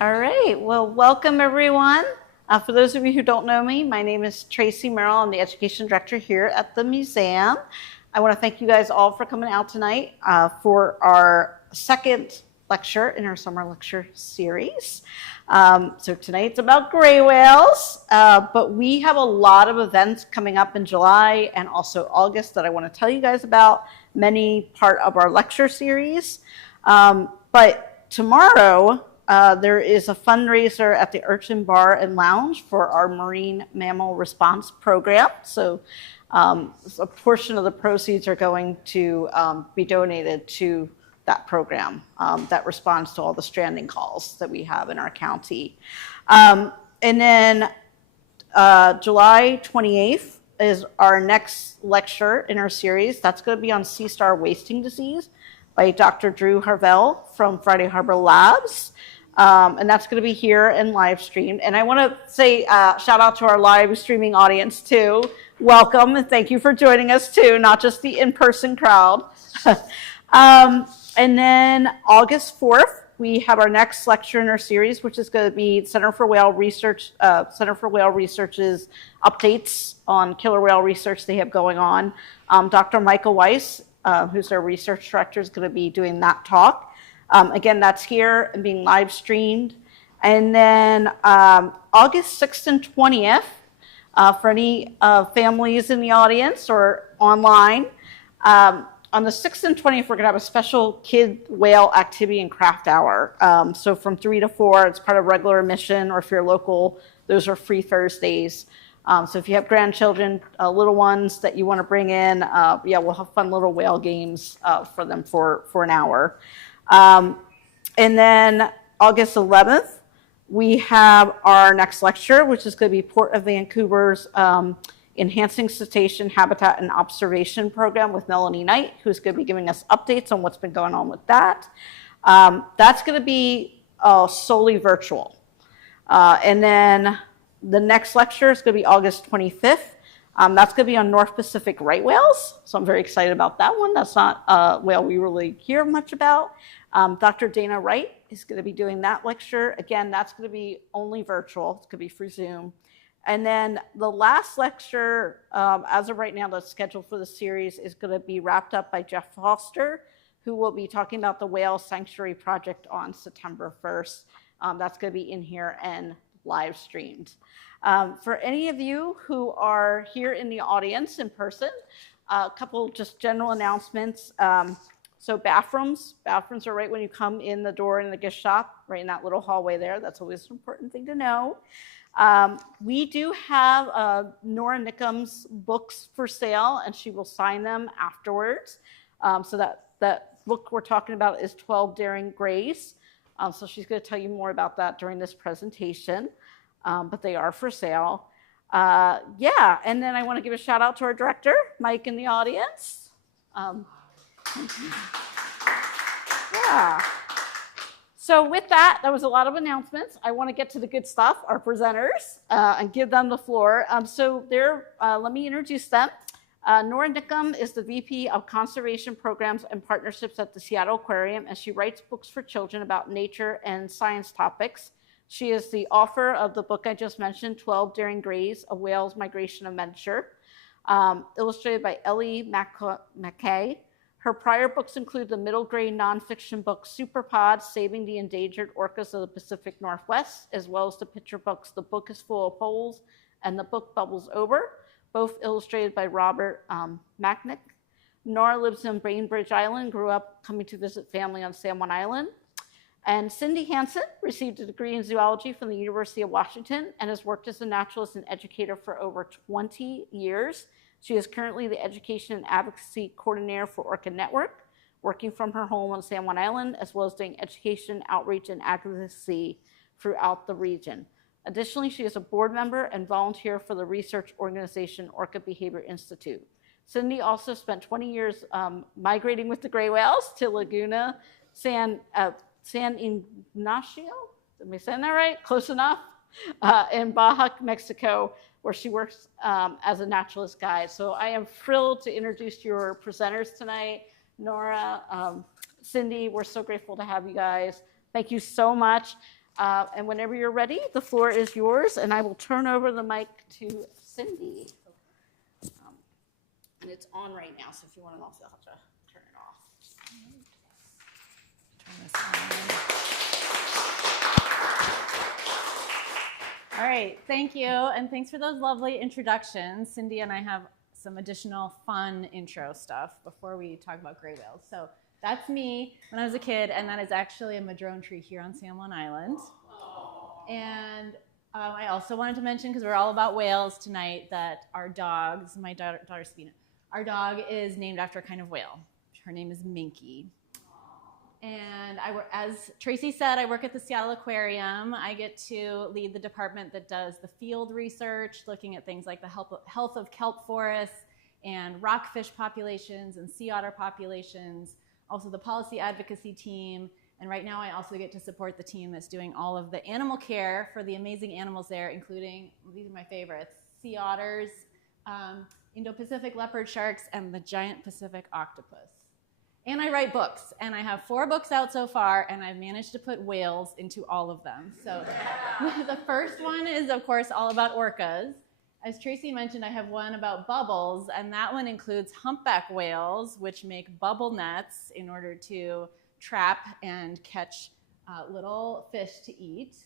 All right, well, welcome everyone. For those of you who don't know me, my name is Tracy Merrill. I'm the Education Director here at the museum. I want to thank you guys all for coming out tonight for our second lecture in our summer lecture series. So tonight's about gray whales, but we have a lot of events coming up in July and also August that I want to tell you guys about, many part of our lecture series. But tomorrow, there is a fundraiser at the Urchin Bar and Lounge for our Marine Mammal Response Program. So a portion of the proceeds are going to be donated to that program that responds to all the stranding calls that we have in our county. And then July 28th is our next lecture in our series. That's going to be on sea star wasting disease by Dr. Drew Harvell from Friday Harbor Labs. And that's going to be here and live streamed. And I want to say shout out to our live streaming audience too. Welcome and thank you for joining us too, not just the in-person crowd. And then August 4th, we have our next lecture in our series, which is going to be Center for Whale Research's updates on killer whale research they have going on. Dr. Michael Weiss, who's their research director, is going to be doing that talk. Again, that's here and being live streamed. And then August 6th and 20th, for any families in the audience or online, on the 6th and 20th, we're going to have a special kid whale activity and craft hour. So from 3 to 4, it's part of regular admission, or if you're local, those are free Thursdays. So if you have grandchildren, little ones that you want to bring in, we'll have fun little whale games for them for an hour. And then August 11th, we have our next lecture, which is going to be Port of Vancouver's Enhancing Cetacean Habitat and Observation Program with Melanie Knight, who's going to be giving us updates on what's been going on with that. That's going to be solely virtual. And then the next lecture is going to be August 25th. That's going to be on North Pacific right whales. So I'm very excited about that one. That's not a whale we really hear much about. Dr. Dana Wright is going to be doing that lecture. Again, that's going to be only virtual. It's going to be through Zoom. And then the last lecture, as of right now, that's scheduled for the series is going to be wrapped up by Jeff Foster, who will be talking about the Whale Sanctuary Project on September 1st. That's going to be in here and live streamed. For any of you who are here in the audience in person, a couple just general announcements. So bathrooms are right when you come in the door in the gift shop, right in that little hallway there. That's always an important thing to know. We do have Nora Nickum's books for sale, and she will sign them afterwards. So that book we're talking about is 12 Daring Grays. So she's going to tell you more about that during this presentation, but they are for sale. And then I want to give a shout out to our director, Mike, in the audience. So with that was a lot of announcements. I want to get to the good stuff, our presenters, and give them the floor. Let me introduce them. Nora Nickum is the VP of Conservation Programs and Partnerships at the Seattle Aquarium, and she writes books for children about nature and science topics. She is the author of the book I just mentioned, 12 Daring Grays, A Whale's Migration Adventure, illustrated by Ellie McKay. Her prior books include the middle grade nonfiction book Superpods, Saving the Endangered Orcas of the Pacific Northwest, as well as the picture books The Book is Full of Holes and The Book Bubbles Over, both illustrated by Robert Macknick. Nora lives in Bainbridge Island, grew up coming to visit family on San Juan Island. And Cindy Hansen received a degree in zoology from the University of Washington and has worked as a naturalist and educator for over 20 years. She is currently the Education and Advocacy Coordinator for Orca Network, working from her home on San Juan Island, as well as doing education, outreach, and advocacy throughout the region. Additionally, she is a board member and volunteer for the research organization Orca Behavior Institute. Cindy also spent 20 years migrating with the gray whales to Laguna San Ignacio. Am I saying that right? Close enough. In Baja, Mexico, where she works as a naturalist guide. So I am thrilled to introduce your presenters tonight. Nora, Cindy, we're so grateful to have you guys. Thank you so much. And whenever you're ready, the floor is yours, and I will turn over the mic to Cindy. And it's on right now, so if you want to also have to turn it off. Turn this on. All right, thank you, and thanks for those lovely introductions. Cindy and I have some additional fun intro stuff before we talk about gray whales. So that's me when I was a kid, and that is actually a madrone tree here on San Juan Island. And I also wanted to mention, because we're all about whales tonight, that our dogs, my daughter Sabina, our dog is named after a kind of whale. Her name is Minky. And as Tracy said, I work at the Seattle Aquarium. I get to lead the department that does the field research, looking at things like the health of kelp forests and rockfish populations and sea otter populations, also the policy advocacy team. And right now I also get to support the team that's doing all of the animal care for the amazing animals there, including, these are my favorites, sea otters, Indo-Pacific leopard sharks, and the giant Pacific octopus. And I write books, and I have 4 books out so far, and I've managed to put whales into all of them. So the first one is, of course, all about orcas. As Tracy mentioned, I have one about bubbles, and that one includes humpback whales, which make bubble nets in order to trap and catch little fish to eat.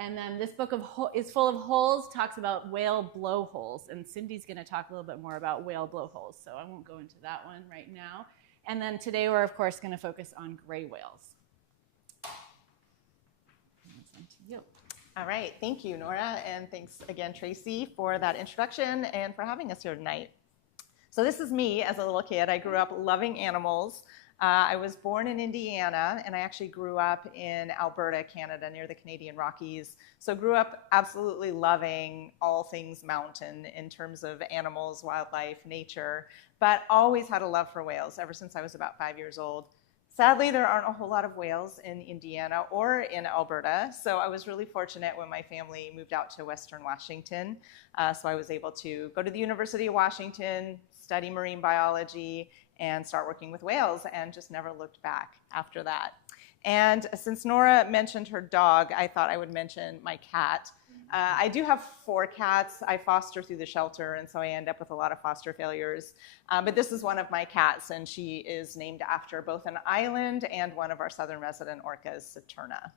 And then this book is full of holes, talks about whale blowholes. And Cindy's going to talk a little bit more about whale blowholes, so I won't go into that one right now. And then today we're, of course, going to focus on gray whales. That's on to you. All right. Thank you, Nora. And thanks again, Tracy, for that introduction and for having us here tonight. So this is me as a little kid. I grew up loving animals. I was born in Indiana, and I actually grew up in Alberta, Canada, near the Canadian Rockies. So grew up absolutely loving all things mountain in terms of animals, wildlife, nature, but always had a love for whales ever since I was about 5 years old. Sadly, there aren't a whole lot of whales in Indiana or in Alberta, so I was really fortunate when my family moved out to Western Washington. So I was able to go to the University of Washington, study marine biology, and start working with whales, and just never looked back after that. And since Nora mentioned her dog, I thought I would mention my cat. I do have 4 cats. I foster through the shelter, and so I end up with a lot of foster failures. But this is one of my cats, and she is named after both an island and one of our southern resident orcas, Saturna.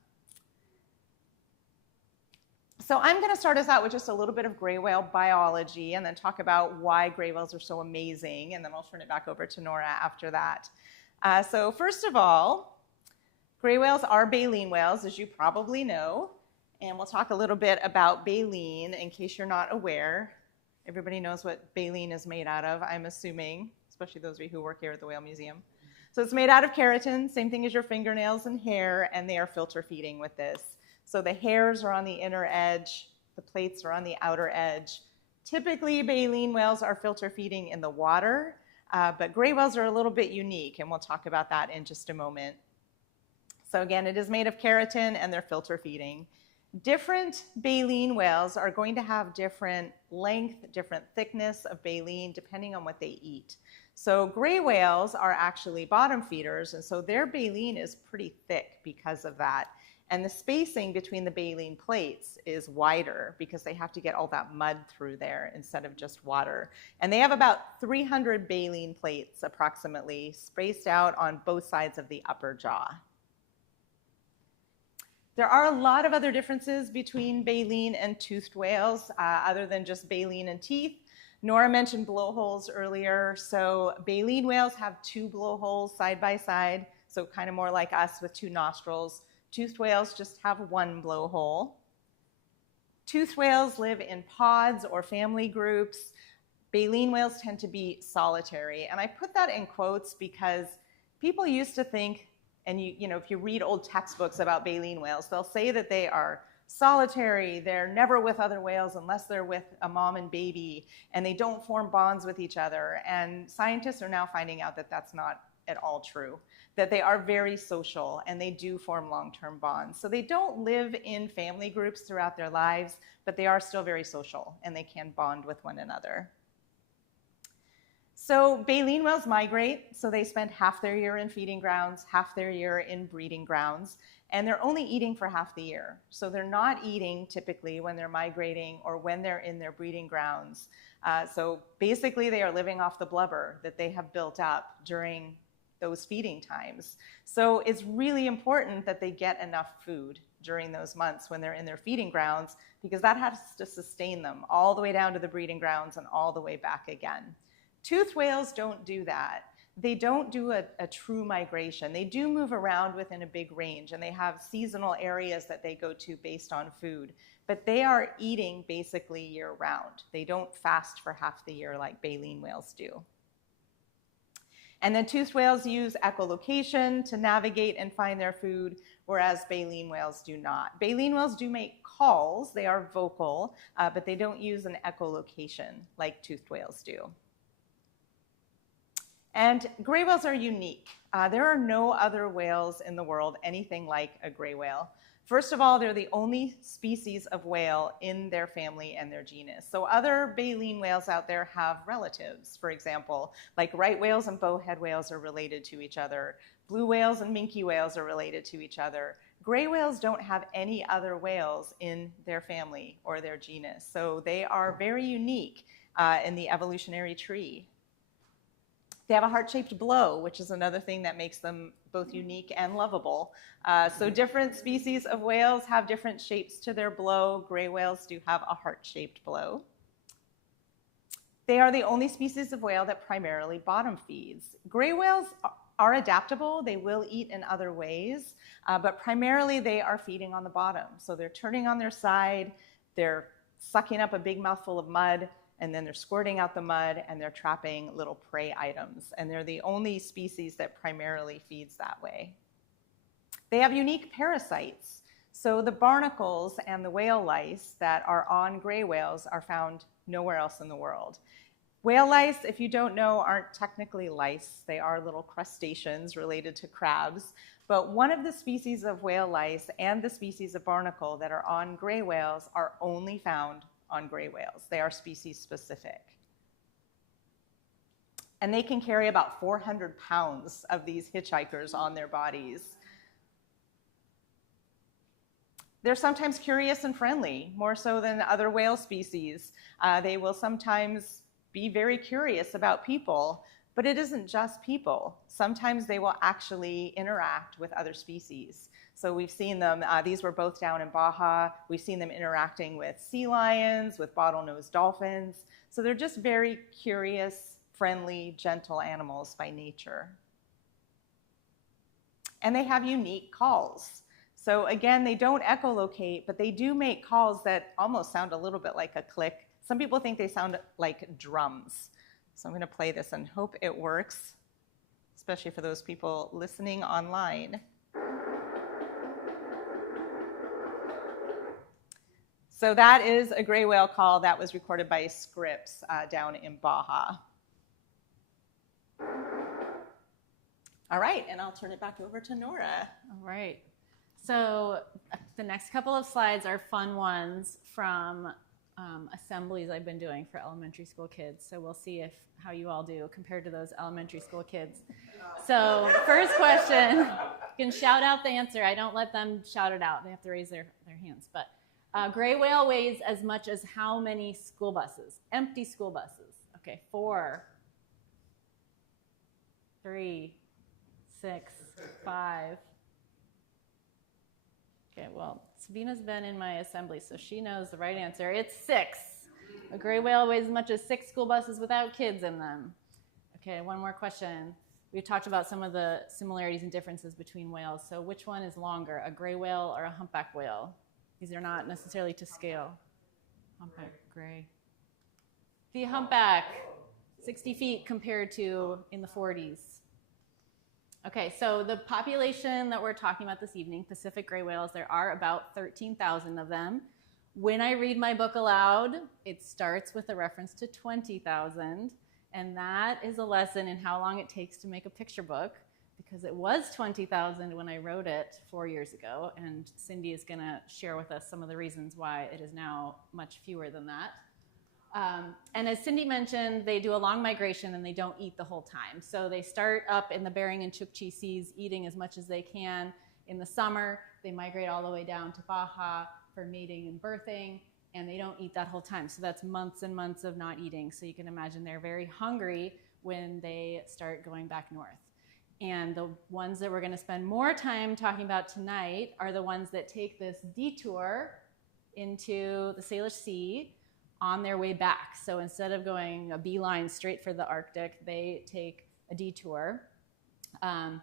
So I'm going to start us out with just a little bit of gray whale biology and then talk about why gray whales are so amazing, and then I'll turn it back over to Nora after that. So first of all, gray whales are baleen whales, as you probably know, and we'll talk a little bit about baleen in case you're not aware. Everybody knows what baleen is made out of, I'm assuming, especially those of you who work here at the Whale Museum. So it's made out of keratin, same thing as your fingernails and hair, and they are filter feeding with this. So the hairs are on the inner edge, the plates are on the outer edge. Typically, baleen whales are filter feeding in the water, but gray whales are a little bit unique, and we'll talk about that in just a moment. So again, it is made of keratin, and they're filter feeding. Different baleen whales are going to have different length, different thickness of baleen, depending on what they eat. So gray whales are actually bottom feeders, and so their baleen is pretty thick because of that. And the spacing between the baleen plates is wider because they have to get all that mud through there instead of just water. And they have about 300 baleen plates approximately spaced out on both sides of the upper jaw. There are a lot of other differences between baleen and toothed whales other than just baleen and teeth. Nora mentioned blowholes earlier. So baleen whales have 2 blowholes side by side, so kind of more like us with 2 nostrils. Toothed whales just have 1 blowhole. Toothed whales live in pods or family groups. Baleen whales tend to be solitary. And I put that in quotes because people used to think, and you know, if you read old textbooks about baleen whales, they'll say that they are solitary, they're never with other whales unless they're with a mom and baby, and they don't form bonds with each other. And scientists are now finding out that that's not at all true, that they are very social and they do form long-term bonds. So they don't live in family groups throughout their lives, but they are still very social and they can bond with one another. So baleen whales migrate, so they spend half their year in feeding grounds, half their year in breeding grounds. and they're only eating for half the year. So they're not eating typically when they're migrating or when they're in their breeding grounds. So basically they are living off the blubber that they have built up during those feeding times. So it's really important that they get enough food during those months when they're in their feeding grounds, because that has to sustain them all the way down to the breeding grounds and all the way back again. Toothed whales don't do that. They don't do a true migration. They do move around within a big range, and they have seasonal areas that they go to based on food. But they are eating basically year-round. They don't fast for half the year like baleen whales do. And then toothed whales use echolocation to navigate and find their food, whereas baleen whales do not. Baleen whales do make calls. They are vocal, but they don't use an echolocation like toothed whales do. And gray whales are unique. There are no other whales in the world anything like a gray whale. First of all, they're the only species of whale in their family and their genus. So other baleen whales out there have relatives, for example, like right whales and bowhead whales are related to each other. Blue whales and minke whales are related to each other. Gray whales don't have any other whales in their family or their genus. So they are very unique in the evolutionary tree. They have a heart-shaped blow, which is another thing that makes them both unique and lovable. So different species of whales have different shapes to their blow. Gray whales do have a heart-shaped blow. They are the only species of whale that primarily bottom feeds. Gray whales are adaptable. They will eat in other ways, but primarily they are feeding on the bottom. So they're turning on their side, they're sucking up a big mouthful of mud, and then they're squirting out the mud, and they're trapping little prey items. And they're the only species that primarily feeds that way. They have unique parasites. So the barnacles and the whale lice that are on gray whales are found nowhere else in the world. Whale lice, if you don't know, aren't technically lice. They are little crustaceans related to crabs. But one of the species of whale lice and the species of barnacle that are on gray whales are only found on gray whales. They are species specific. And they can carry about 400 pounds of these hitchhikers on their bodies. They're sometimes curious and friendly, more so than other whale species. They will sometimes be very curious about people, but it isn't just people. Sometimes they will actually interact with other species. So we've seen them, these were both down in Baja. We've seen them interacting with sea lions, with bottlenose dolphins. So they're just very curious, friendly, gentle animals by nature. And they have unique calls. So again, they don't echolocate, but they do make calls that almost sound a little bit like a click. Some people think they sound like drums. So I'm going to play this and hope it works, especially for those people listening online. So that is a gray whale call that was recorded by Scripps down in Baja. All right, and I'll turn it back over to Nora. All right. So the next couple of slides are fun ones from assemblies I've been doing for elementary school kids. So we'll see how you all do compared to those elementary school kids. So first question, you can shout out the answer. I don't let them shout it out. They have to raise their hands. But gray whale weighs as much as how many school buses? Empty school buses. Okay, 4, 3, 6, 5. Okay, well, Sabina's been in my assembly, so she knows the right answer. It's 6. A gray whale weighs as much as 6 school buses without kids in them. Okay, one more question. We talked about some of the similarities and differences between whales. So which one is longer, a gray whale or a humpback whale? These are not necessarily to scale. Humpback, gray. The humpback, 60 feet compared to in the 40s. Okay, so the population that we're talking about this evening, Pacific gray whales, there are about 13,000 of them. When I read my book aloud, it starts with a reference to 20,000, and that is a lesson in how long it takes to make a picture book, because it was 20,000 when I wrote it 4 years ago, and Cindy is going to share with us some of the reasons why it is now much fewer than that. And as Cindy mentioned, they do a long migration and they don't eat the whole time. So they start up in the Bering and Chukchi Seas eating as much as they can In the summer, they migrate all the way down to Baja for mating and birthing, and they don't eat that whole time. So that's months and months of not eating. So you can imagine they're very hungry when they start going back north. And the ones that we're going to spend more time talking about tonight are the ones that take this detour into the Salish Sea on their way back. So instead of going a beeline straight for the Arctic, they take a detour. And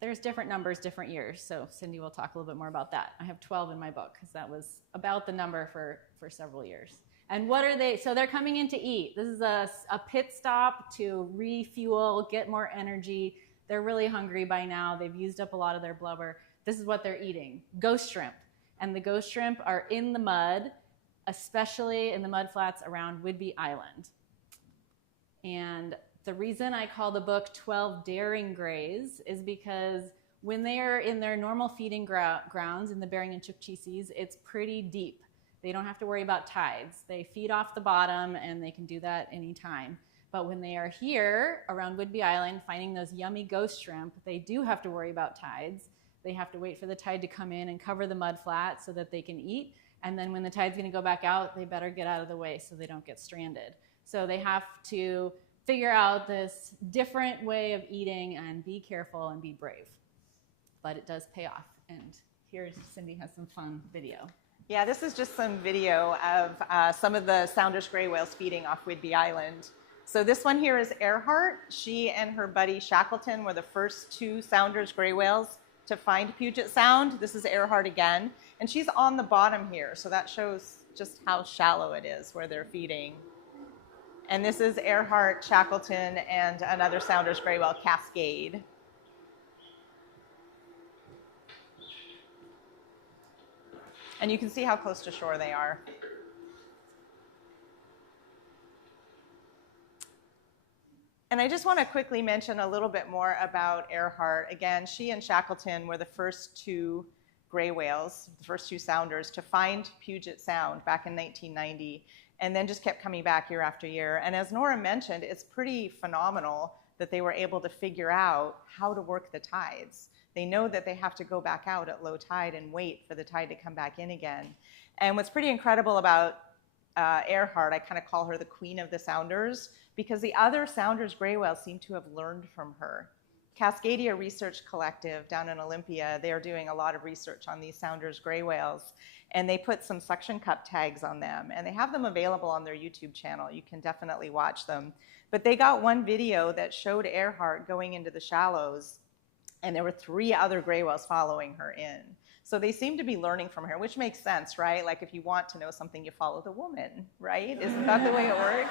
there's different numbers, different years. So Cindy will talk a little bit more about that. I have 12 in my book because that was about the number for several years. And what are they? So they're coming in to eat. This is a pit stop to refuel, get more energy. They're really hungry by now. They've used up a lot of their blubber. This is what they're eating: ghost shrimp. And the ghost shrimp are in the mud, especially in the mud flats around Whidbey Island. And the reason I call the book 12 Daring Grays is because when they are in their normal feeding grounds in the Bering and Chukchi Seas, it's pretty deep. They don't have to worry about tides. They feed off the bottom, and they can do that anytime. But when they are here around Whidbey Island finding those yummy ghost shrimp, they do have to worry about tides. They have to wait for the tide to come in and cover the mud flat so that they can eat. And then when the tide's going to go back out, they better get out of the way so they don't get stranded. So they have to figure out this different way of eating and be careful and be brave. But it does pay off. And here's Cindy has some fun video. Yeah, this is just some video of some of the Sounders gray whales feeding off Whidbey Island. So this one here is Earhart. She and her buddy Shackleton were the first two Sounders gray whales to find Puget Sound. This is Earhart again. And she's on the bottom here, so that shows just how shallow it is where they're feeding. And this is Earhart, Shackleton, and another Sounders gray whale, Cascade. And you can see how close to shore they are. And I just want to quickly mention a little bit more about Earhart. Again, she and Shackleton were the first two gray whales, the first two Sounders, to find Puget Sound back in 1990, and then just kept coming back year after year. And as Nora mentioned, it's pretty phenomenal that they were able to figure out how to work the tides. They know that they have to go back out at low tide and wait for the tide to come back in again. And what's pretty incredible about Earhart, I kind of call her the queen of the Sounders, because the other Sounders gray whales seem to have learned from her. Cascadia Research Collective down in Olympia, they are doing a lot of research on these Sounders gray whales, and they put some suction cup tags on them, and they have them available on their YouTube channel. You can definitely watch them. But they got one video that showed Earhart going into the shallows, and there were 3 other gray whales following her in. So they seem to be learning from her, which makes sense, right? Like if you want to know something, you follow the woman, right? Isn't that the way it works?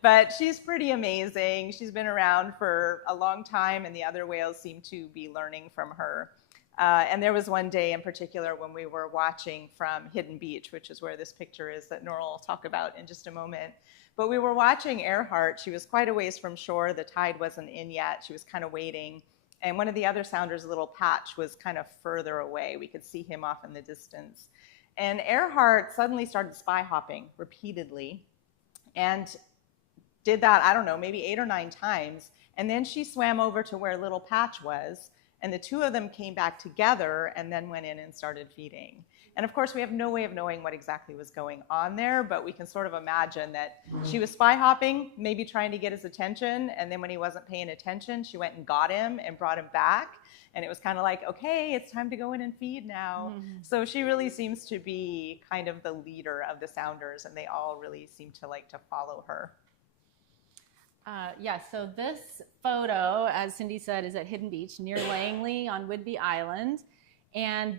But she's pretty amazing. She's been around for a long time, and the other whales seem to be learning from her. And there was one day in particular when we were watching from Hidden Beach, which is where this picture is that Nora will talk about in just a moment. But we were watching Earhart. She was quite a ways from shore. The tide wasn't in yet. She was kind of waiting. And one of the other Sounders' little patch was kind of further away. We could see him off in the distance. And Earhart suddenly started spy hopping repeatedly and did that, I don't know, maybe 8 or 9 times. And then she swam over to where little patch was, and the 2 of them came back together and then went in and started feeding. And of course, we have no way of knowing what exactly was going on there, but we can sort of imagine that she was spy hopping, maybe trying to get his attention, and then when he wasn't paying attention, she went and got him and brought him back. And it was kind of like, okay, it's time to go in and feed now. Mm-hmm. So she really seems to be kind of the leader of the Sounders, and they all really seem to like to follow her. Yeah, so this photo, as Cindy said, is at Hidden Beach near Langley on Whidbey Island. And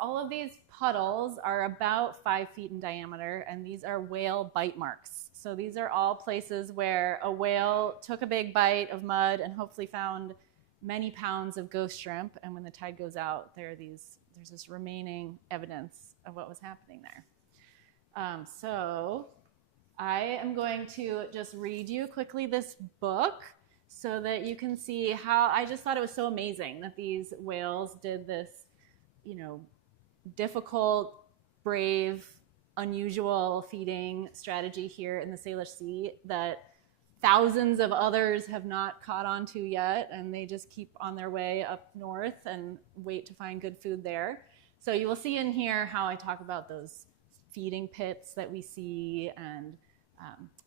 all of these puddles are about 5 feet in diameter, and these are whale bite marks. So these are all places where a whale took a big bite of mud and hopefully found many pounds of ghost shrimp. And when the tide goes out, there's this remaining evidence of what was happening there. So I am going to just read you quickly this book so that you can see how I just thought it was so amazing that these whales did this, difficult, brave, unusual feeding strategy here in the Salish Sea that thousands of others have not caught on to yet, and they just keep on their way up north and wait to find good food there. So you will see in here how I talk about those feeding pits that we see and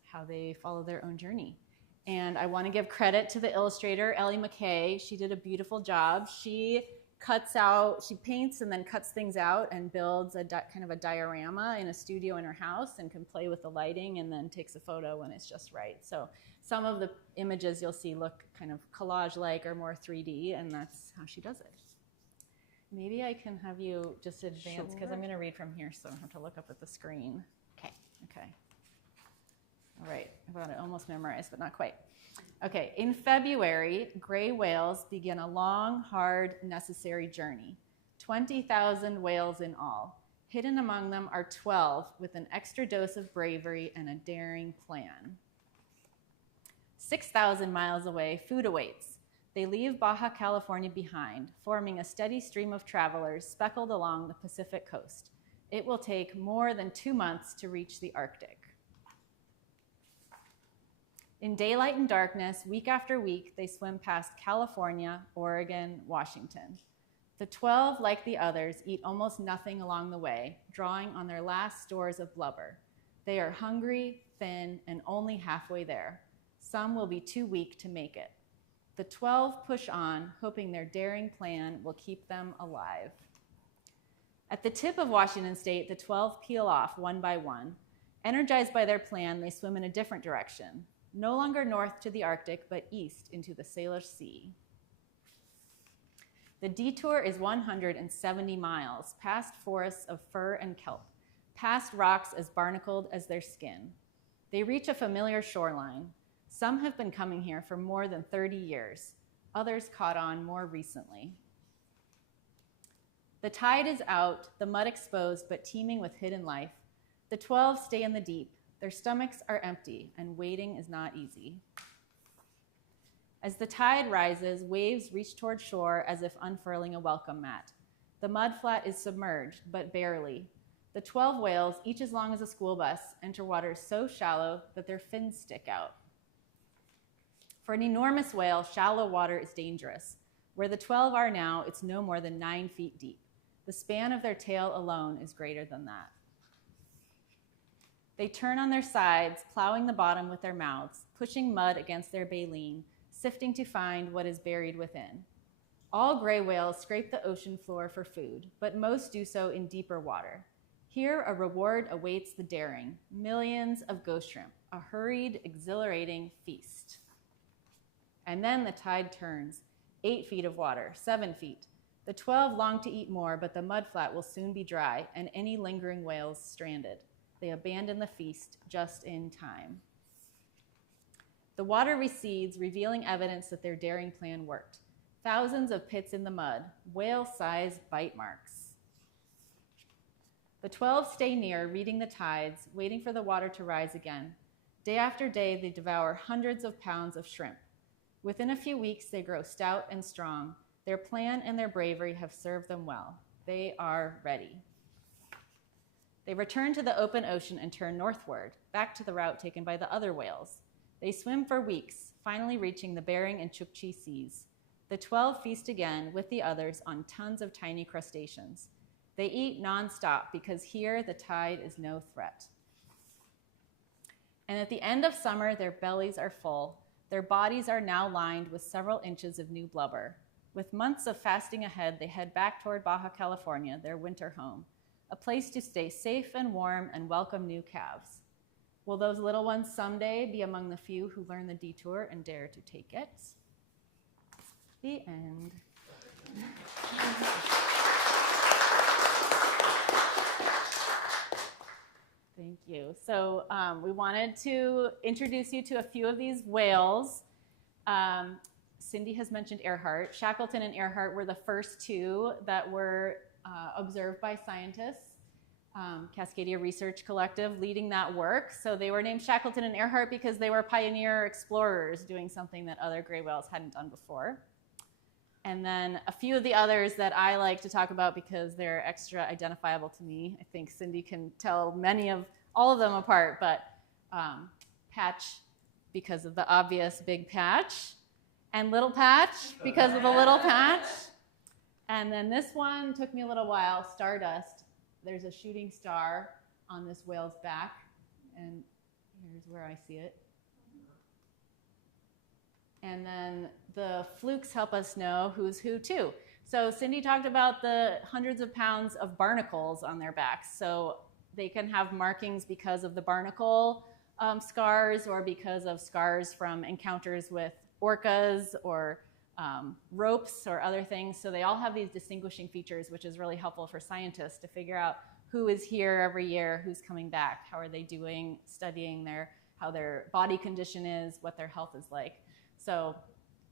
how they follow their own journey. And I want to give credit to the illustrator, Ellie McKay. She did a beautiful job. She paints and then cuts things out and builds kind of a diorama in a studio in her house and can play with the lighting and then takes a photo when it's just right. So some of the images you'll see look kind of collage-like or more 3D, and that's how she does it. Maybe I can have you just advance, because I'm going to read from here, so I don't have to look up at the screen. Okay. All right, I've got it almost memorized, but not quite. Okay, in February, gray whales begin a long, hard, necessary journey. 20,000 whales in all. Hidden among them are 12 with an extra dose of bravery and a daring plan. 6,000 miles away, food awaits. They leave Baja California behind, forming a steady stream of travelers speckled along the Pacific coast. It will take more than 2 months to reach the Arctic. In daylight and darkness, week after week, they swim past California, Oregon, Washington. The 12, like the others, eat almost nothing along the way, drawing on their last stores of blubber. They are hungry, thin, and only halfway there. Some will be too weak to make it. The 12 push on, hoping their daring plan will keep them alive. At the tip of Washington State, the 12 peel off one by one. Energized by their plan, they swim in a different direction. No longer north to the Arctic, but east into the Salish Sea. The detour is 170 miles, past forests of fir and kelp, past rocks as barnacled as their skin. They reach a familiar shoreline. Some have been coming here for more than 30 years. Others caught on more recently. The tide is out, the mud exposed but teeming with hidden life. The 12 stay in the deep. Their stomachs are empty, and waiting is not easy. As the tide rises, waves reach toward shore as if unfurling a welcome mat. The mudflat is submerged, but barely. The 12 whales, each as long as a school bus, enter waters so shallow that their fins stick out. For an enormous whale, shallow water is dangerous. Where the 12 are now, it's no more than 9 feet deep. The span of their tail alone is greater than that. They turn on their sides, plowing the bottom with their mouths, pushing mud against their baleen, sifting to find what is buried within. All gray whales scrape the ocean floor for food, but most do so in deeper water. Here, a reward awaits the daring, millions of ghost shrimp, a hurried, exhilarating feast. And then the tide turns, 8 feet of water, 7 feet. The 12 long to eat more, but the mudflat will soon be dry, and any lingering whales stranded. They abandon the feast just in time. The water recedes, revealing evidence that their daring plan worked. Thousands of pits in the mud, whale-sized bite marks. The 12 stay near, reading the tides, waiting for the water to rise again. Day after day, they devour hundreds of pounds of shrimp. Within a few weeks, they grow stout and strong. Their plan and their bravery have served them well. They are ready. They return to the open ocean and turn northward, back to the route taken by the other whales. They swim for weeks, finally reaching the Bering and Chukchi seas. The 12 feast again with the others on tons of tiny crustaceans. They eat nonstop because here the tide is no threat. And at the end of summer, their bellies are full. Their bodies are now lined with several inches of new blubber. With months of fasting ahead, they head back toward Baja California, their winter home, a place to stay safe and warm and welcome new calves. Will those little ones someday be among the few who learn the detour and dare to take it? The end. Thank you. So we wanted to introduce you to a few of these whales. Cindy has mentioned Earhart. Shackleton and Earhart were the first two that were observed by scientists. Cascadia Research Collective leading that work. So they were named Shackleton and Earhart because they were pioneer explorers doing something that other gray whales hadn't done before. And then a few of the others that I like to talk about because they're extra identifiable to me. I think Cindy can tell all of them apart, but Patch because of the obvious big patch, and little patch because of the little patch. And then this one took me a little while, Stardust. There's a shooting star on this whale's back, and here's where I see it. And then the flukes help us know who's who too. So Cindy talked about the hundreds of pounds of barnacles on their backs. So they can have markings because of the barnacle scars, or because of scars from encounters with orcas or ropes or other things. So they all have these distinguishing features, which is really helpful for scientists to figure out who is here every year, who's coming back, how are they doing, studying how their body condition is, what their health is like. So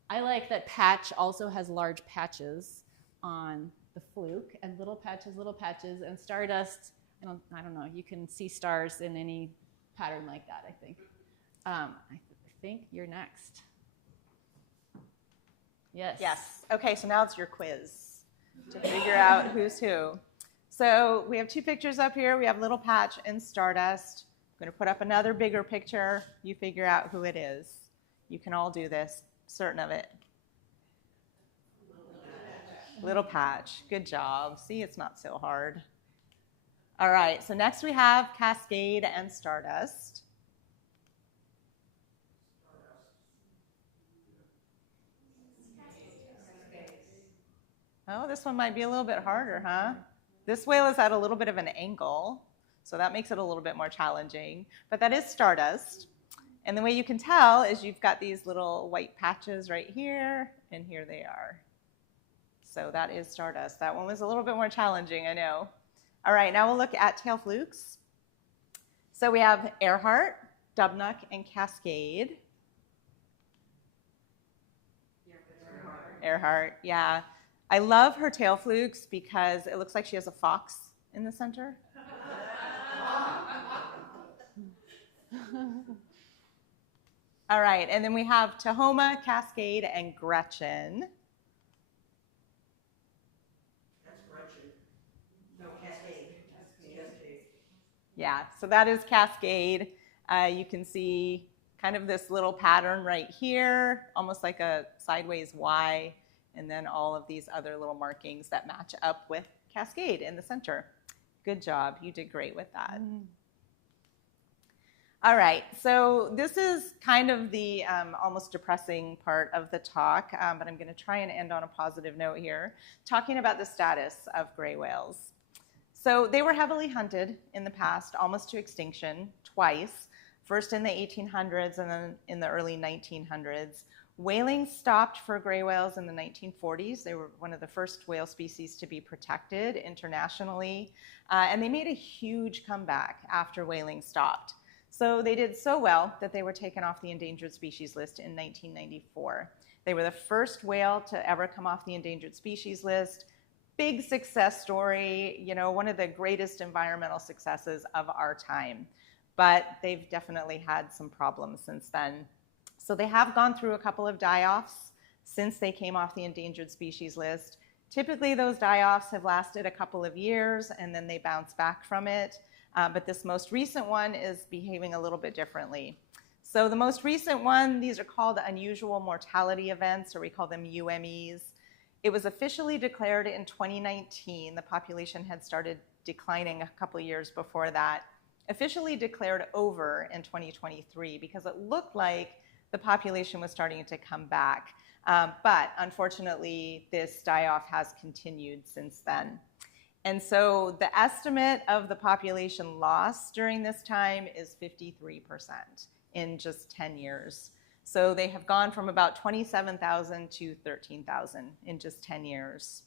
I like that patch also has large patches on the fluke, and little patches, and Stardust, I don't know, you can see stars in any pattern like that, I think. I think you're next. Yes. Yes. Okay, so now it's your quiz to figure out who's who. So we have two pictures up here. We have Little Patch and Stardust. I'm going to put up another bigger picture. You figure out who it is. You can all do this, certain of it. Little Patch. Good job. See, it's not so hard. All right, so next we have Cascade and Stardust. Oh, this one might be a little bit harder, huh? This whale is at a little bit of an angle, so that makes it a little bit more challenging. But that is Stardust. And the way you can tell is you've got these little white patches right here, and here they are. So that is Stardust. That one was a little bit more challenging, I know. All right, now we'll look at tail flukes. So we have Earhart, Dubnuck, and Cascade. Earhart, yeah. I love her tail flukes because it looks like she has a fox in the center. All right, and then we have Tahoma, Cascade, and Gretchen. That's Gretchen. No, Cascade. Cascade. Yeah, so that is Cascade. You can see kind of this little pattern right here, almost like a sideways Y, and then all of these other little markings that match up with Cascade in the center. Good job. You did great with that. All right, so this is kind of the almost depressing part of the talk, but I'm going to try and end on a positive note here, talking about the status of gray whales. So they were heavily hunted in the past, almost to extinction, twice, first in the 1800s and then in the early 1900s. Whaling stopped for gray whales in the 1940s. They were one of the first whale species to be protected internationally, and they made a huge comeback after whaling stopped. So they did so well that they were taken off the endangered species list in 1994. They were the first whale to ever come off the endangered species list. Big success story, you know, one of the greatest environmental successes of our time. But they've definitely had some problems since then. So they have gone through a couple of die-offs since they came off the endangered species list. Typically, those die-offs have lasted a couple of years, and then they bounce back from it. But this most recent one is behaving a little bit differently. So the most recent one, these are called unusual mortality events, or we call them UMEs. It was officially declared in 2019. The population had started declining a couple of years before that. Officially declared over in 2023 because it looked like the population was starting to come back. But unfortunately, this die-off has continued since then. And so the estimate of the population loss during this time is 53% in just 10 years. So they have gone from about 27,000 to 13,000 in just 10 years.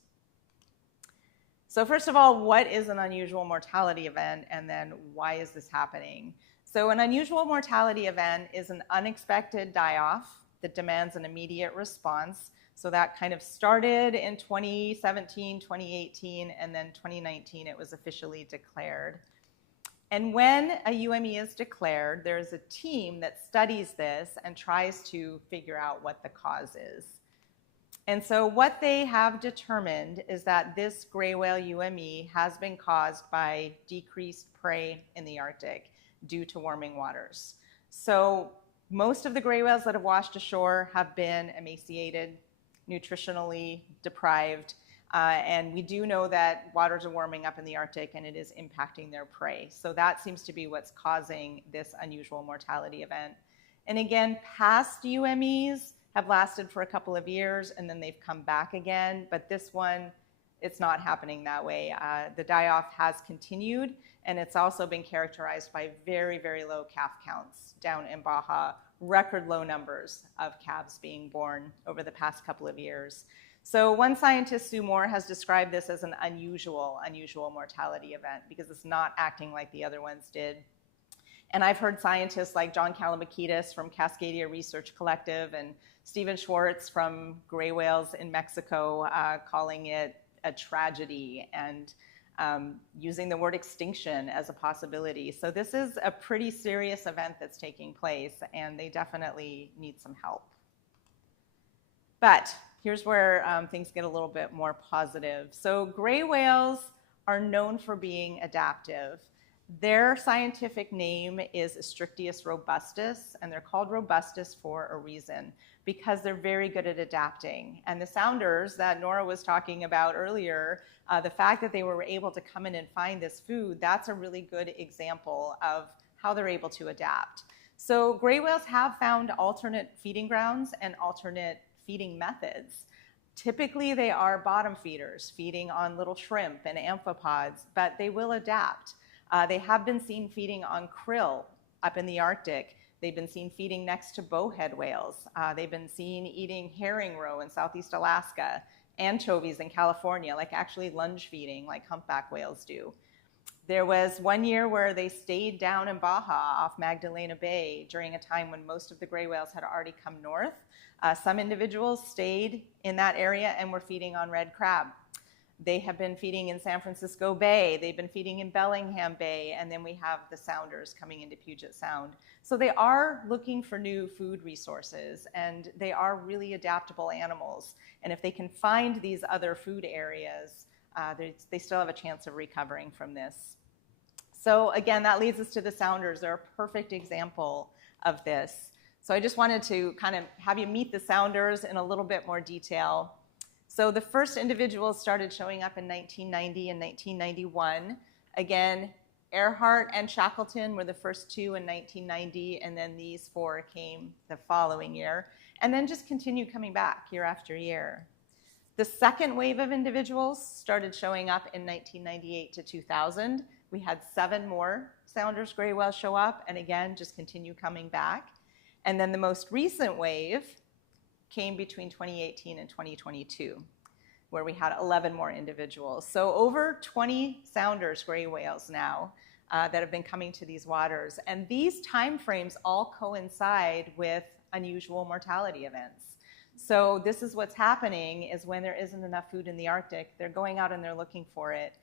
So first of all, what is an unusual mortality event, and then why is this happening? So an unusual mortality event is an unexpected die-off that demands an immediate response. So that kind of started in 2017, 2018, and then 2019 it was officially declared. And when a UME is declared, there's a team that studies this and tries to figure out what the cause is. And so what they have determined is that this gray whale UME has been caused by decreased prey in the Arctic due to warming waters. So Most of the gray whales that have washed ashore have been emaciated, nutritionally deprived, and we do know that waters are warming up in the Arctic and it is impacting their prey. So that seems to be what's causing this unusual mortality event. And again, past UMEs have lasted for a couple of years and then they've come back again, but this one, it's not happening that way. The die-off has continued, and it's also been characterized by very, very low calf counts down in Baja, record low numbers of calves being born over the past couple of years. So one scientist, Sue Moore, has described this as an unusual mortality event because it's not acting like the other ones did. And I've heard scientists like John Kalamakidis from Cascadia Research Collective and Stephen Schwartz from Gray Whales in Mexico calling it a tragedy and using the word extinction as a possibility. So this is a pretty serious event that's taking place, and they definitely need some help. But here's where things get a little bit more positive. So gray whales are known for being adaptive. Their scientific name is Istrictius robustus, and they're called robustus for a reason, because they're very good at adapting. And the sounders that Nora was talking about earlier, the fact that they were able to come in and find this food, that's a really good example of how they're able to adapt. So gray whales have found alternate feeding grounds and alternate feeding methods. Typically, they are bottom feeders, feeding on little shrimp and amphipods, but they will adapt. They have been seen feeding on krill up in the Arctic. They've been seen feeding next to bowhead whales. They've been seen eating herring roe in Southeast Alaska, anchovies in California, like actually lunge feeding like humpback whales do. There was one year where they stayed down in Baja off Magdalena Bay during a time when most of the gray whales had already come north. Some individuals stayed in that area and were feeding on red crab. They have been feeding in San Francisco Bay. They've been feeding in Bellingham Bay. And then we have the sounders coming into Puget Sound. So they are looking for new food resources, and they are really adaptable animals. And if they can find these other food areas, they still have a chance of recovering from this. So again, that leads us to the sounders. They're a perfect example of this. So I just wanted to kind of have you meet the sounders in a little bit more detail. So the first individuals started showing up in 1990 and 1991. Again, Earhart and Shackleton were the first two in 1990, and then these four came the following year, and then just continued coming back year after year. The second wave of individuals started showing up in 1998 to 2000. We had 7 more Sounders gray whales show up, and again, just continue coming back. And then the most recent wave came between 2018 and 2022, where we had 11 more individuals. So over 20 Sounders gray whales now that have been coming to these waters. And these timeframes all coincide with unusual mortality events. So this is what's happening is when there isn't enough food in the Arctic, they're going out and they're looking for it.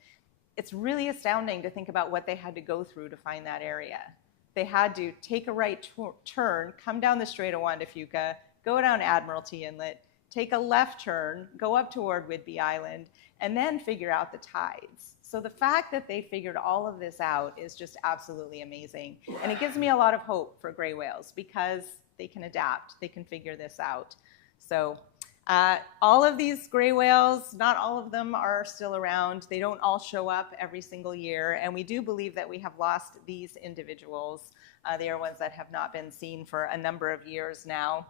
It's really astounding to think about what they had to go through to find that area. They had to take a right turn, come down the Strait of Juan de Fuca, go down Admiralty Inlet, take a left turn, go up toward Whidbey Island, and then figure out the tides. So the fact that they figured all of this out is just absolutely amazing. And it gives me a lot of hope for gray whales because they can adapt, they can figure this out. So all of these gray whales, not all of them are still around. They don't all show up every single year. And we do believe that we have lost these individuals. They are ones that have not been seen for a number of years now.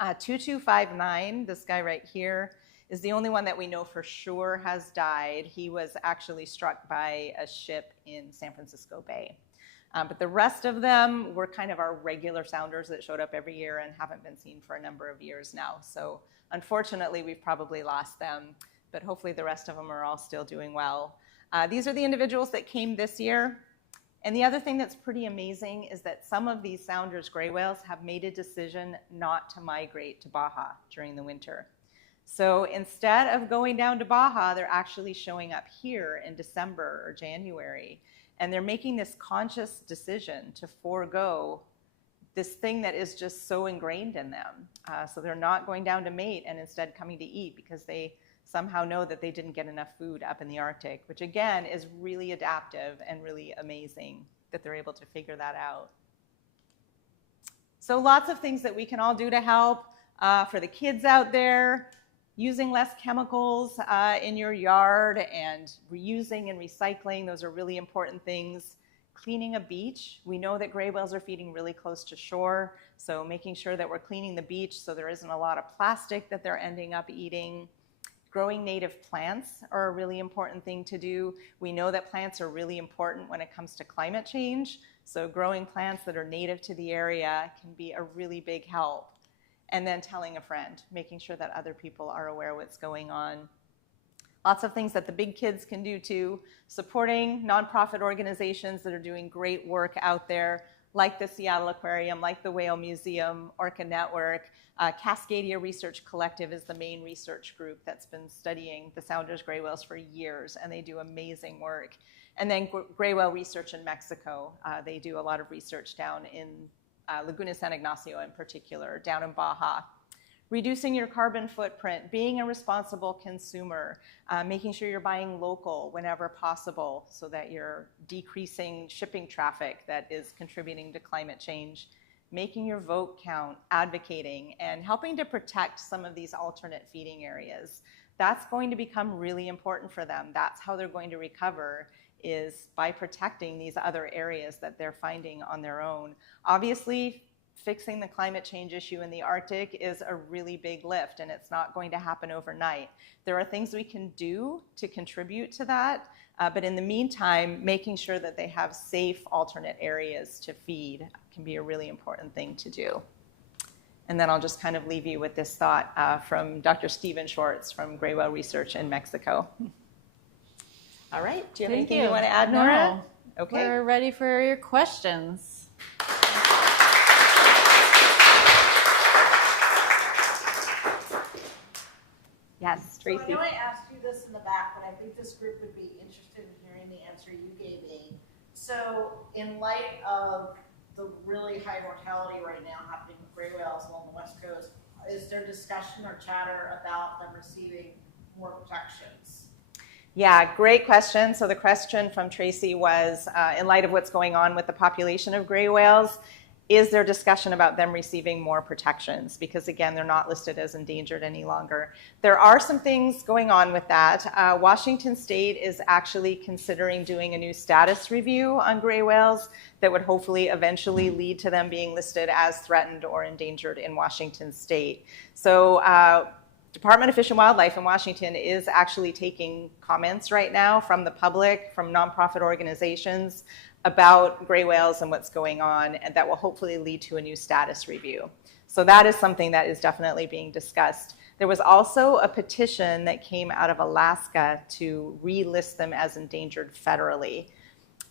2259, this guy right here, is the only one that we know for sure has died. He was actually struck by a ship in San Francisco Bay. But the rest of them were kind of our regular sounders that showed up every year and haven't been seen for a number of years now. So unfortunately, we've probably lost them, but hopefully the rest of them are all still doing well. These are the individuals that came this year. And the other thing that's pretty amazing is that some of these Sounders gray whales have made a decision not to migrate to Baja during the winter. So instead of going down to Baja, they're actually showing up here in December or January. And they're making this conscious decision to forego this thing that is just so ingrained in them. So they're not going down to mate and instead coming to eat because they somehow know that they didn't get enough food up in the Arctic, which again is really adaptive and really amazing that they're able to figure that out. So lots of things that we can all do to help. For the kids out there, using less chemicals in your yard and reusing and recycling, those are really important things. Cleaning a beach. We know that gray whales are feeding really close to shore, so making sure that we're cleaning the beach so there isn't a lot of plastic that they're ending up eating. Growing native plants are a really important thing to do. We know that plants are really important when it comes to climate change, so growing plants that are native to the area can be a really big help. And then telling a friend, making sure that other people are aware what's going on. Lots of things that the big kids can do too, supporting nonprofit organizations that are doing great work out there, like the Seattle Aquarium, like the Whale Museum, Orca Network. Cascadia Research Collective is the main research group that's been studying the Sounders gray whales for years, and they do amazing work. And then Gray Whale Research in Mexico. They do a lot of research down in Laguna San Ignacio in particular, down in Baja. Reducing your carbon footprint, being a responsible consumer, making sure you're buying local whenever possible so that you're decreasing shipping traffic that is contributing to climate change, making your vote count, advocating, and helping to protect some of these alternate feeding areas. That's going to become really important for them. That's how they're going to recover, is by protecting these other areas that they're finding on their own. Obviously, fixing the climate change issue in the Arctic is a really big lift, and it's not going to happen overnight. There are things we can do to contribute to that, but in the meantime, making sure that they have safe alternate areas to feed can be a really important thing to do. And then I'll just kind of leave you with this thought from Dr. Stephen Schwartz from Gray Whale Research in Mexico. All right, do you have anything you want to add, Nora? No. Okay. We're ready for your questions. Yes, So I Tracy. know I asked you this in the back, but I think this group would be interested in hearing the answer you gave me. So in light of the really high mortality right now happening with gray whales along the West Coast, is there discussion or chatter about them receiving more protections? Yeah, great question. So the question from Tracy was, in light of what's going on with the population of gray whales, is there discussion about them receiving more protections? Because again, they're not listed as endangered any longer. There are some things going on with that. Washington State is actually considering doing a new status review on gray whales that would hopefully eventually lead to them being listed as threatened or endangered in Washington State. So Department of Fish and Wildlife in Washington is actually taking comments right now from the public, from nonprofit organizations about gray whales and what's going on, and that will hopefully lead to a new status review. So that is something that is definitely being discussed. There was also a petition that came out of Alaska to relist them as endangered federally.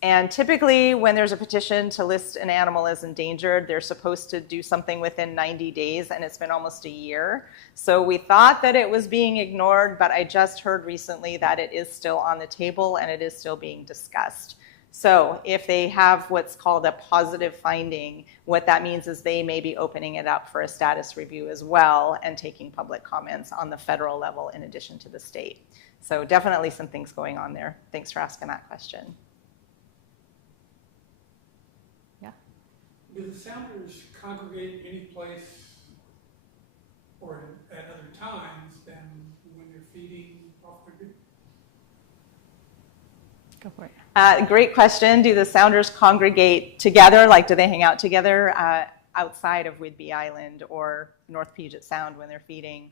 And typically when there's a petition to list an animal as endangered, they're supposed to do something within 90 days, and it's been almost a year. So we thought that it was being ignored, but I just heard recently that it is still on the table and it is still being discussed. So if they have what's called a positive finding, what that means is they may be opening it up for a status review as well and taking public comments on the federal level in addition to the state. So definitely some things going on there. Thanks for asking that question. Yeah. Do the sounders congregate any place or at other times than when they're feeding off the group? Go for it. Great question. Do the sounders congregate together? Like, do they hang out together outside of Whidbey Island or North Puget Sound when they're feeding?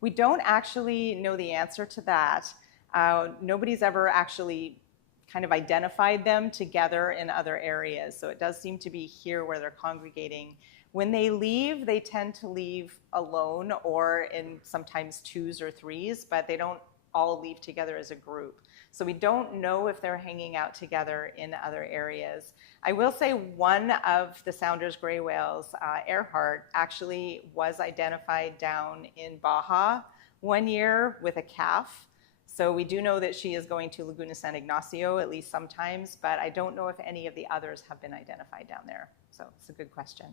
We don't actually know the answer to that. Nobody's ever actually kind of identified them together in other areas. So it does seem to be here where they're congregating. When they leave, they tend to leave alone or in sometimes twos or threes, but they don't all leave together as a group. So we don't know if they're hanging out together in other areas. I will say one of the Sounders gray whales, Earhart, actually was identified down in Baja one year with a calf. So we do know that she is going to Laguna San Ignacio at least sometimes, but I don't know if any of the others have been identified down there. So it's a good question.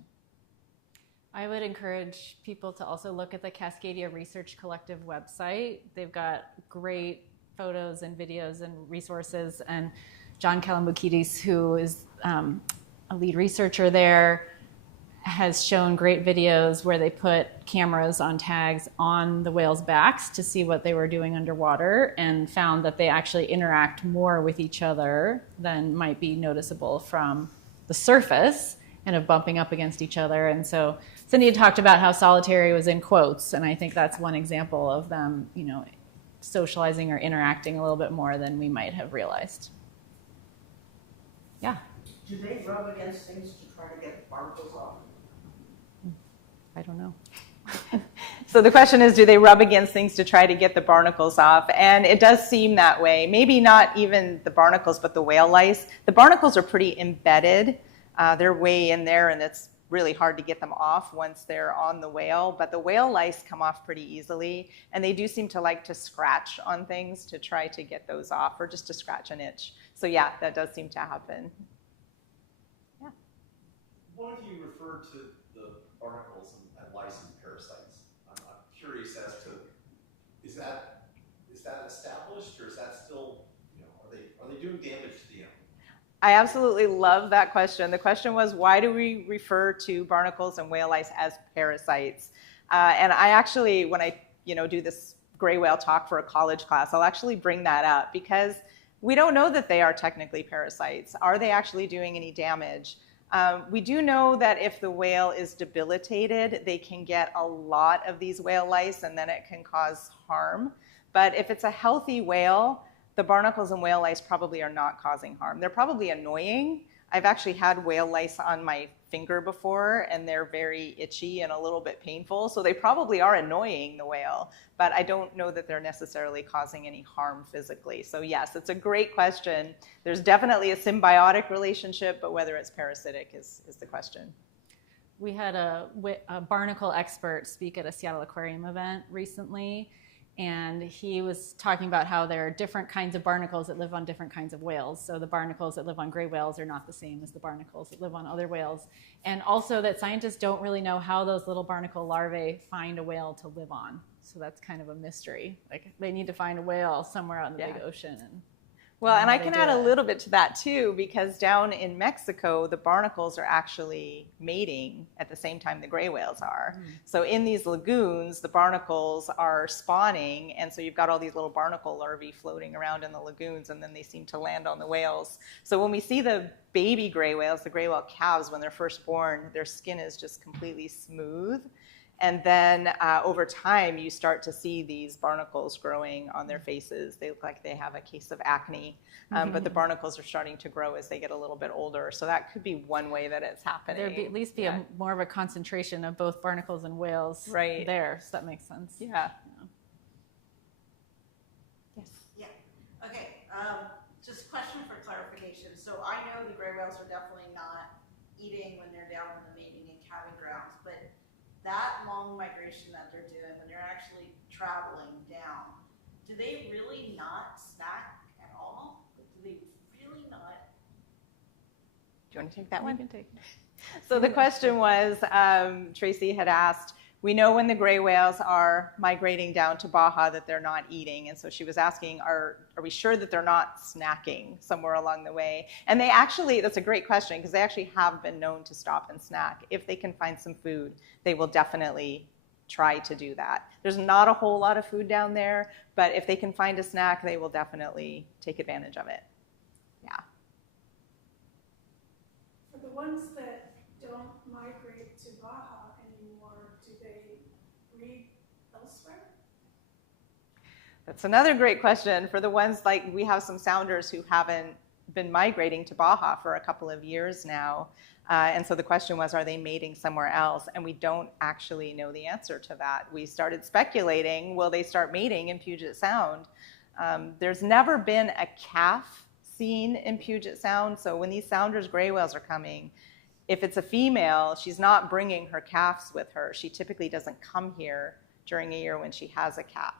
I would encourage people to also look at the Cascadia Research Collective website. They've got great photos and videos and resources, and John Kalamboukidis, who is a lead researcher there, has shown great videos where they put cameras on tags on the whales' backs to see what they were doing underwater, and found that they actually interact more with each other than might be noticeable from the surface, and of bumping up against each other. And so Cindy had talked about how solitary was in quotes, and I think that's one example of them, socializing or interacting a little bit more than we might have realized. Yeah. Do they rub against things to try to get the barnacles off? I don't know. So the question is, do they rub against things to try to get the barnacles off? And it does seem that way. Maybe not even the barnacles, but the whale lice. The barnacles are pretty embedded. They're way in there, and it's really hard to get them off once they're on the whale. But the whale lice come off pretty easily, and they do seem to like to scratch on things to try to get those off, or just to scratch an itch. So yeah, that does seem to happen. Yeah. Why do you refer to the barnacles and lice and parasites? I'm curious as to, is that established, or is that still, are they doing damage to the animal? I absolutely love that question. The question was, why do we refer to barnacles and whale lice as parasites? And I actually, when I do this gray whale talk for a college class, I'll actually bring that up, because we don't know that they are technically parasites. Are they actually doing any damage? We do know that if the whale is debilitated, they can get a lot of these whale lice, and then it can cause harm. But if it's a healthy whale, the barnacles and whale lice probably are not causing harm. They're probably annoying. I've actually had whale lice on my finger before, and they're very itchy and a little bit painful. So they probably are annoying the whale, but I don't know that they're necessarily causing any harm physically. So yes, it's a great question. There's definitely a symbiotic relationship, but whether it's parasitic is the question. We had a barnacle expert speak at a Seattle Aquarium event recently, and he was talking about how there are different kinds of barnacles that live on different kinds of whales. So the barnacles that live on gray whales are not the same as the barnacles that live on other whales. And also that scientists don't really know how those little barnacle larvae find a whale to live on. So that's kind of a mystery. Like, they need to find a whale somewhere out in the big ocean. Well, and I can add a little bit to that too, because down in Mexico, the barnacles are actually mating at the same time the gray whales are. So in these lagoons, the barnacles are spawning, and so you've got all these little barnacle larvae floating around in the lagoons, and then they seem to land on the whales. So when we see the baby gray whales, the gray whale calves, when they're first born, their skin is just completely smooth. And then over time, you start to see these barnacles growing on their faces. They look like they have a case of acne, but the barnacles are starting to grow as they get a little bit older. So that could be one way that it's happening. There'd at least be more of a concentration of both barnacles and whales there, so that makes sense. Yeah. Yes. Yeah. Okay. Just a question for clarification. So I know the gray whales are definitely not eating when they're down in the mating and calving grounds, but that long migration that they're doing, when they're actually traveling down, do they really not snack at all? Do they really not? Do you want to take that one? You can take it. So the question was, Tracy had asked, we know when the gray whales are migrating down to Baja that they're not eating. And so she was asking, are we sure that they're not snacking somewhere along the way? And they actually, that's a great question, because they actually have been known to stop and snack. If they can find some food, they will definitely try to do that. There's not a whole lot of food down there, but if they can find a snack, they will definitely take advantage of it. Yeah. For the ones that don't migrate to Baja anymore, do they breed elsewhere? That's another great question. For the ones, like, we have some sounders who haven't been migrating to Baja for a couple of years now. And so the question was, are they mating somewhere else? And we don't actually know the answer to that. We started speculating, will they start mating in Puget Sound? There's never been a calf seen in Puget Sound. So when these sounders gray whales are coming, if it's a female, she's not bringing her calves with her. She typically doesn't come here during a year when she has a calf.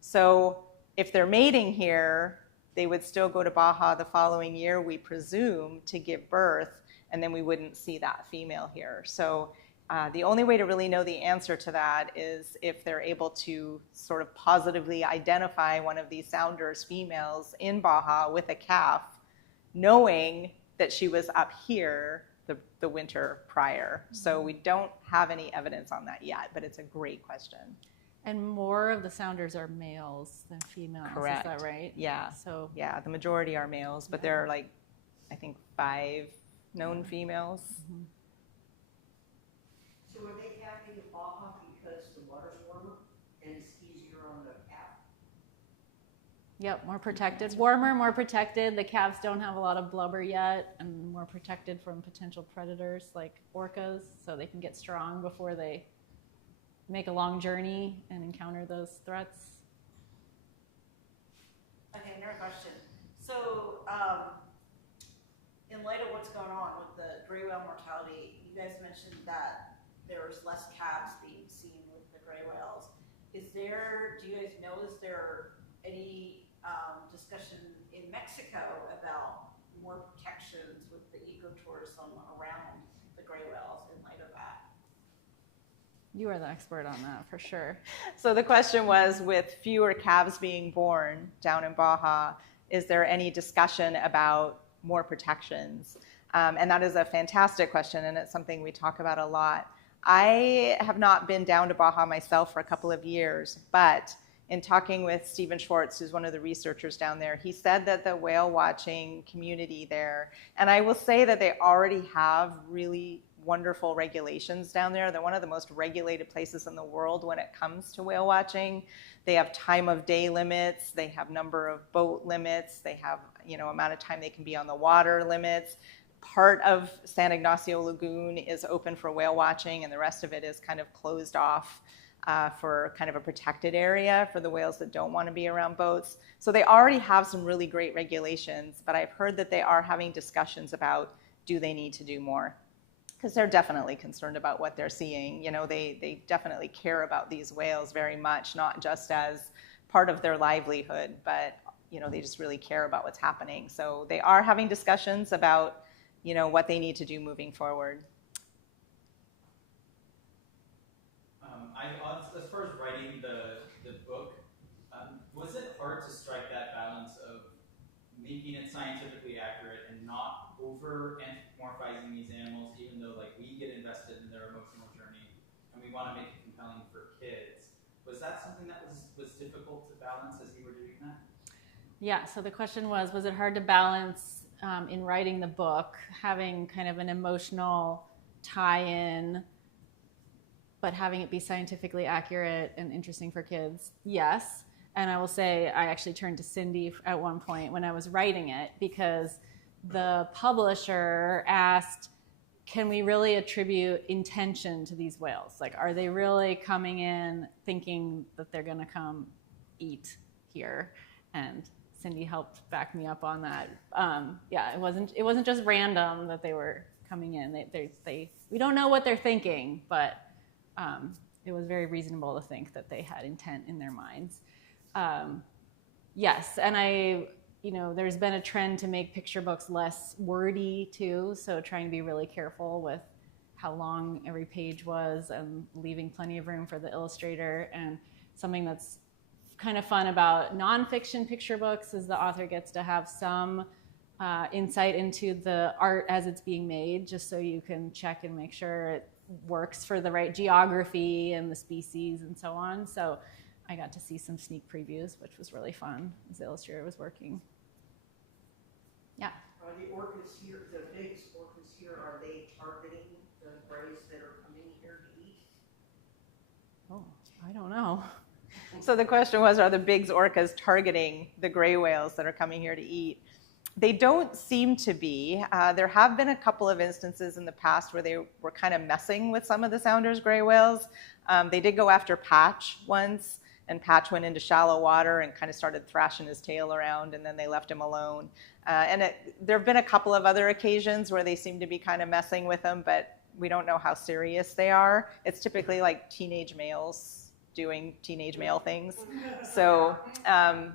So if they're mating here, they would still go to Baja the following year, we presume, to give birth, and then we wouldn't see that female here. So the only way to really know the answer to that is if they're able to sort of positively identify one of these sounders females in Baja with a calf, knowing that she was up here the winter prior. So we don't have any evidence on that yet, but it's a great question. And more of the sounders are males than females. Correct. Is that right? Yeah. So Yeah, the majority are males, but there are like, I think 5 known females. So are they capping the Baja because the water's warmer and it's easier on the cap? yep, more protected. Warmer, more protected. The calves don't have a lot of blubber yet, and more protected from potential predators like orcas, so they can get strong before they make a long journey and encounter those threats. Okay, another question. So, in light of what's going on with the gray whale mortality, you guys mentioned that there's less calves being seen with the gray whales. Do you guys know, is there any discussion in Mexico about more protections with the ecotourism around the gray whales in light of that? You are the expert on that for sure. So the question was, with fewer calves being born down in Baja, is there any discussion about more protections? And that is a fantastic question, and it's something we talk about a lot. I have not been down to Baja myself for a couple of years, but in talking with Stephen Schwartz, who's one of the researchers down there, he said that the whale watching community there, and I will say that they already have really wonderful regulations down there. They're one of the most regulated places in the world when it comes to whale watching. They have time of day limits, they have number of boat limits, they have, amount of time they can be on the water limits. Part of San Ignacio Lagoon is open for whale watching, and the rest of it is kind of closed off for kind of a protected area for the whales that don't want to be around boats. So they already have some really great regulations, but I've heard that they are having discussions about, do they need to do more? Because they're definitely concerned about what they're seeing. They definitely care about these whales very much, not just as part of their livelihood, but they just really care about what's happening. So they are having discussions about what they need to do moving forward. As far as writing the book, was it hard to strike that balance of making it scientifically accurate and not over anthropomorphizing these animals, even though we get invested in their emotional journey and we want to make it compelling for kids? Was that something that was difficult to balance as you were doing that? Yeah, so the question was it hard to balance in writing the book, having kind of an emotional tie-in, but having it be scientifically accurate and interesting for kids? Yes. And I will say I actually turned to Cindy at one point when I was writing it, because the publisher asked, can we really attribute intention to these whales? Are they really coming in thinking that they're going to come eat here? And Cindy helped back me up on that. Yeah, it wasn't just random that they were coming in. We don't know what they're thinking, but it was very reasonable to think that they had intent in their minds. Yes, and there's been a trend to make picture books less wordy too, so trying to be really careful with how long every page was and leaving plenty of room for the illustrator. And something that's kind of fun about nonfiction picture books is the author gets to have some insight into the art as it's being made, just so you can check and make sure it works for the right geography and the species and so on. So I got to see some sneak previews, which was really fun as the illustrator was working. Yeah. Are the orcas here, the big orcas here, are they targeting the grays that are coming here to eat? Oh, I don't know. So the question was, are the big orcas targeting the gray whales that are coming here to eat? They don't seem to be. There have been a couple of instances in the past where they were kind of messing with some of the Sounders gray whales. They did go after Patch once, and Patch went into shallow water and kind of started thrashing his tail around, and then they left him alone. There have been a couple of other occasions where they seem to be kind of messing with him, but we don't know how serious they are. It's typically like teenage males doing teenage male things. So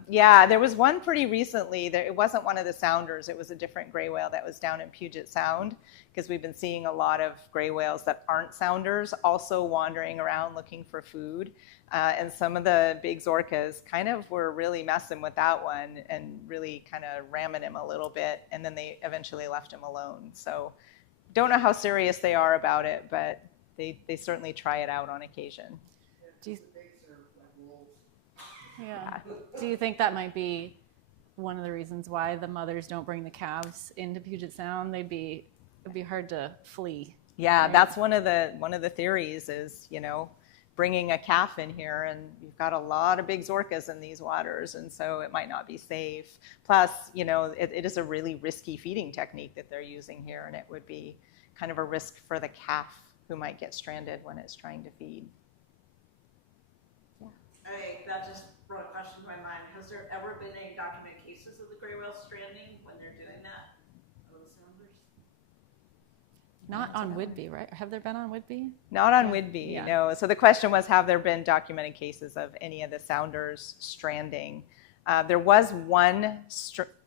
yeah, there was one pretty recently. It wasn't one of the Sounders. It was a different gray whale that was down in Puget Sound, because we've been seeing a lot of gray whales that aren't Sounders also wandering around looking for food. And some of the big orcas kind of were really messing with that one and really kind of ramming him a little bit, and then they eventually left him alone. So Don't know how serious they are about it, but they certainly try it out on occasion. Do you, Do you think that might be one of the reasons why the mothers don't bring the calves into Puget Sound? It'd be hard to flee. Yeah, right? that's one of the theories is, bringing a calf in here, and you've got a lot of big orcas in these waters, and so it might not be safe. Plus, it is a really risky feeding technique that they're using here, and it would be kind of a risk for the calf who might get stranded when it's trying to feed. Hey, that just brought a question to my mind. Has there ever been any documented cases of the gray whale stranding when they're doing that? Those sounders? Not on Whidbey, right? Have there been on Whidbey? Not on Whidbey, Yeah. no. So the question was, have there been documented cases of any of the sounders stranding? There was one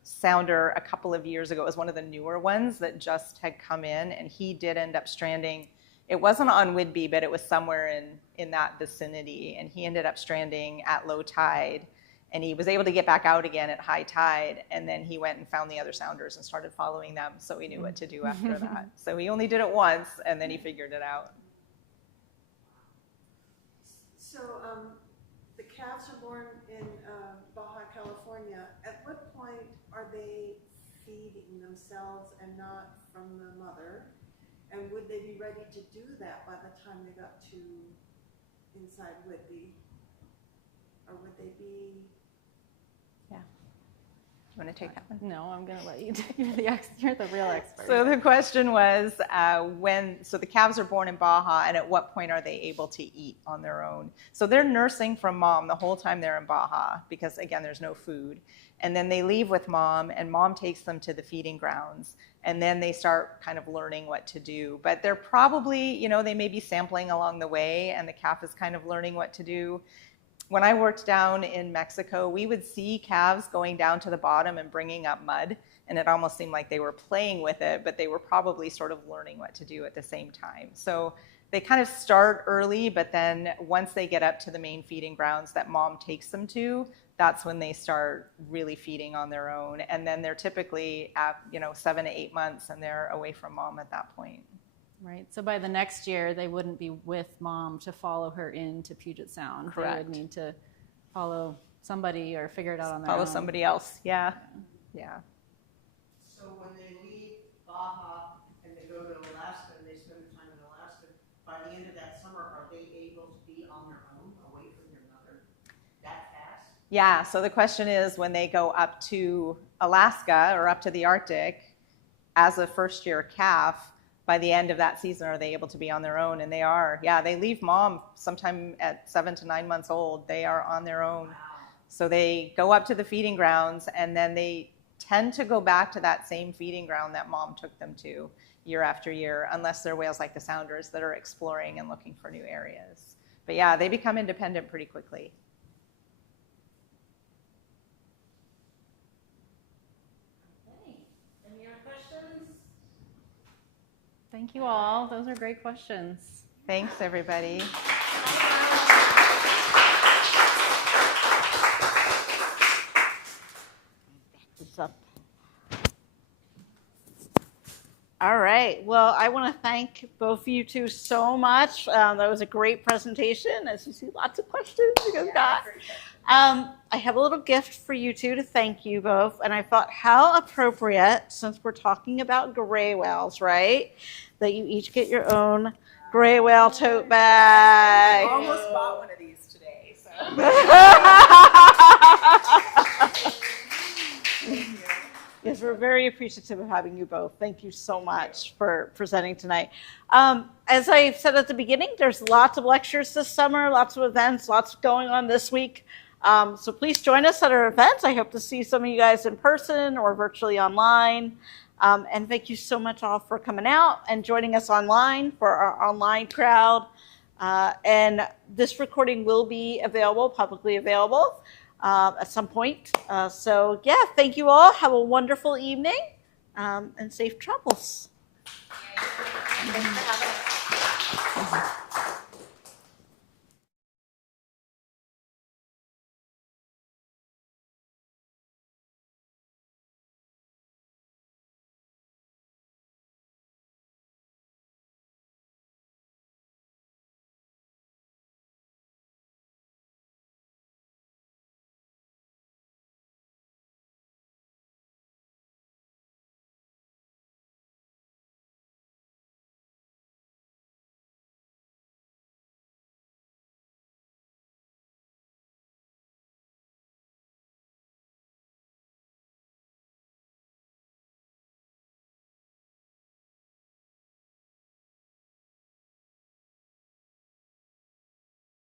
sounder a couple of years ago. It was one of the newer ones that just had come in, and he did end up stranding. It wasn't on Whidbey, but it was somewhere in that vicinity, and he ended up stranding at low tide, and he was able to get back out again at high tide, and then he went and found the other sounders and started following them, so he knew what to do after that. So he only did it once, and then he figured it out. So the calves are born in Baja California. At what point are they feeding themselves and not from the mother? And would they be ready to do that by the time they got to inside Whidbey? Or would they be? Yeah. Do you want to take that one? No, I'm going to let you. You're the real expert. So the question was, so the calves are born in Baja, and at what point are they able to eat on their own? So they're nursing from mom the whole time they're in Baja because, again, there's no food. And then they leave with mom, and mom takes them to the feeding grounds. And then they start kind of learning what to do. But they're probably, they may be sampling along the way, and the calf is kind of learning what to do. When I worked down in Mexico, we would see calves going down to the bottom and bringing up mud, and it almost seemed like they were playing with it, but they were probably sort of learning what to do at the same time. So they kind of start early, but then once they get up to the main feeding grounds that mom takes them to, that's when they start really feeding on their own. And then they're typically at 7 to 8 months, and they're away from mom at that point. Right. So by the next year, they wouldn't be with mom to follow her into Puget Sound. Correct. They would need to follow somebody or figure it out on their own. Follow somebody else. Yeah. Yeah. So when they leave Baja and they go to Alaska and they spend time in Alaska, by the end of that summer, are they able to be on their own away from their mother that fast? Yeah, so the question is, when they go up to Alaska or up to the Arctic as a first-year calf, by the end of that season, are they able to be on their own? And they are. Yeah, they leave mom sometime at 7 to 9 months old. They are on their own. Wow. So they go up to the feeding grounds, and then they tend to go back to that same feeding ground that mom took them to year after year, unless they're whales like the sounders that are exploring and looking for new areas. But yeah, they become independent pretty quickly. Any other questions? Thank you all. Those are great questions. Thanks, everybody. This up. All right. Well, I want to thank both of you two so much. That was a great presentation. As you see, lots of questions you guys got. I have a little gift for you two to thank you both. And I thought how appropriate, since we're talking about gray whales, right, that you each get your own gray whale tote bag. I almost bought one of these today. So. Yes, we're very appreciative of having you both. Thank you so much for presenting tonight. As I said at the beginning, there's lots of lectures this summer, lots of events, lots going on this week. So please join us at our events. I hope to see some of you guys in person or virtually online. And thank you so much all for coming out and joining us online for our online crowd. And this recording will be available, publicly available at some point. So yeah, thank you all. Have a wonderful evening and safe travels. Thanks for having us.